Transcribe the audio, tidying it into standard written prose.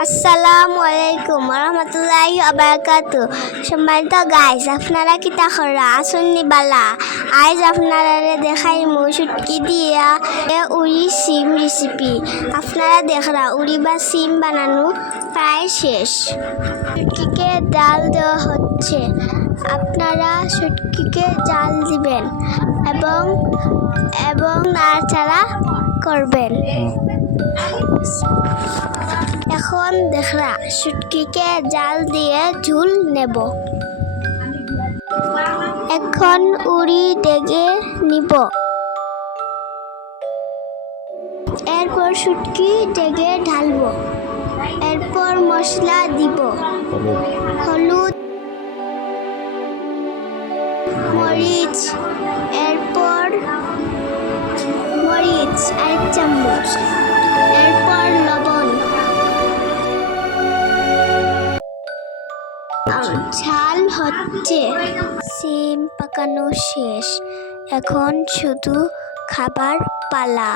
আসসালামু আলাইকুম রহমতুল্লাহি ওয়া সম্মানিত গাইস, আপনারা কিতা খরা আসুন নিবালা। আজ আপনারা দেখাইমু শুটকি দিয়া উড়ি সিম রেসিপি। আপনারা দেখরা উড়ি বা সিম বানানো প্রায় শেষ। শুটকিকে জাল দেওয়া হচ্ছে। আপনারা শুটকিকে জাল দিবেন এবং নাড়াচাড়া করবেন। এখন দেখরা শুটকিকে জাল দিয়ে ঝুল নেব। এখন উড়ি ডেগে নিব। এরপর শুটকি ডেগে ঢালবো। এরপর মশলা দিব, হলুদ, মরিচ, এরপর মরিচ 1 চামচ, এরপর লবণ। ঝাল হচ্ছে, সিম পাকানো শেষ, এখন শুধু খাবার পালা।